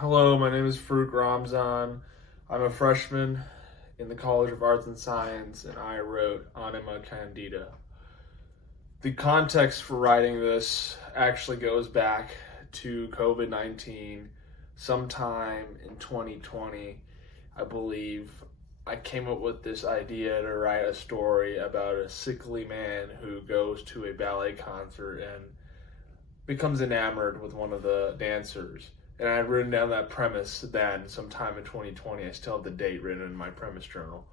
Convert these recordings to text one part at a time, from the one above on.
Hello, my name is Farouk Ramzan. I'm a freshman in the College of Arts and Science, and I wrote Anima Candida. The context for writing this actually goes back to COVID-19. Sometime in 2020, I believe, I came up with this idea to write a story about a sickly man who goes to a ballet concert and becomes enamored with one of the dancers. And I had written down that premise then, sometime in 2020. I still have the date written in my premise journal.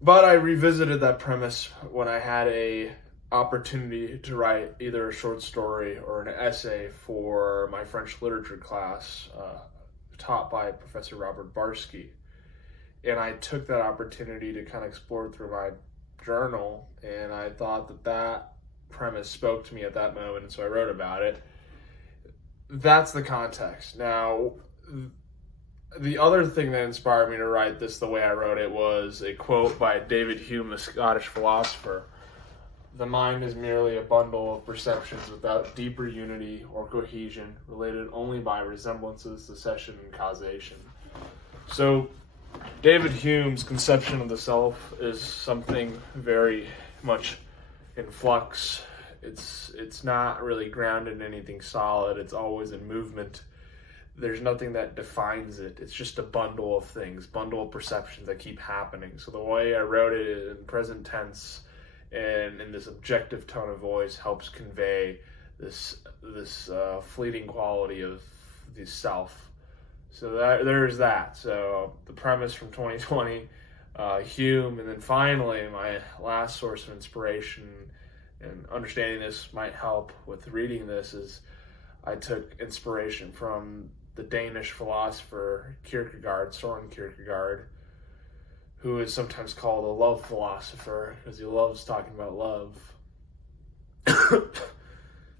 But I revisited that premise when I had a opportunity to write either a short story or an essay for my French literature class, taught by Professor Robert Barsky. And I took that opportunity to kind of explore through my journal, and I thought that premise spoke to me at that moment, and so I wrote about it. That's the context. Now, the other thing that inspired me to write this the way I wrote it was a quote by David Hume, the Scottish philosopher. "The mind is merely a bundle of perceptions without deeper unity or cohesion, related only by resemblances, succession, and causation." So, David Hume's conception of the self is something very much in flux. It's not really grounded in anything solid. It's always in movement. There's nothing that defines it. It's just a bundle of things, bundle of perceptions that keep happening. So the way I wrote it in present tense and in this objective tone of voice helps convey this fleeting quality of the self. So there's that. So the premise from 2020, Hume, and then finally my last source of inspiration, and understanding this might help with reading this, is I took inspiration from the Danish philosopher Kierkegaard, Soren Kierkegaard, who is sometimes called a love philosopher because he loves talking about love.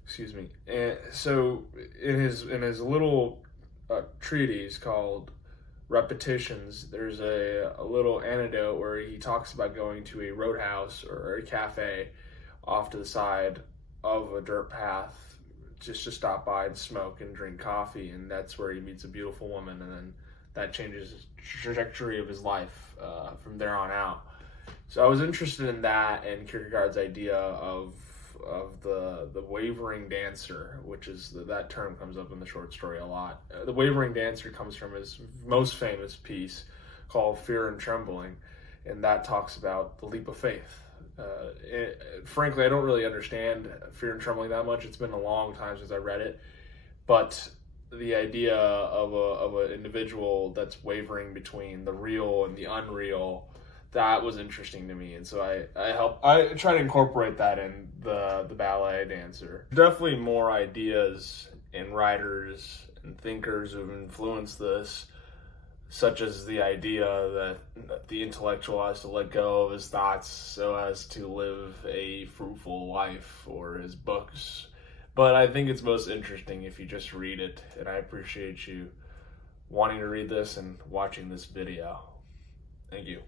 Excuse me. And so in his little treatise called Repetitions, there's a little anecdote where he talks about going to a roadhouse or a cafe off to the side of a dirt path just to stop by and smoke and drink coffee, and that's where he meets a beautiful woman, and then that changes the trajectory of his life from there on out. So I was interested in that and Kierkegaard's idea of the wavering dancer, which is that term comes up in the short story a lot. The wavering dancer comes from his most famous piece called Fear and Trembling, and that talks about the leap of faith. Frankly, I don't really understand Fear and Trembling that much. It's been a long time since I read it, but the idea of an individual that's wavering between the real and the unreal, that was interesting to me, and so I try to incorporate that in the ballet dancer. Definitely more ideas and writers and thinkers who've influenced this, such as the idea that the intellectual has to let go of his thoughts so as to live a fruitful life, or his books. But I think it's most interesting if you just read it, and I appreciate you wanting to read this and watching this video. Thank you.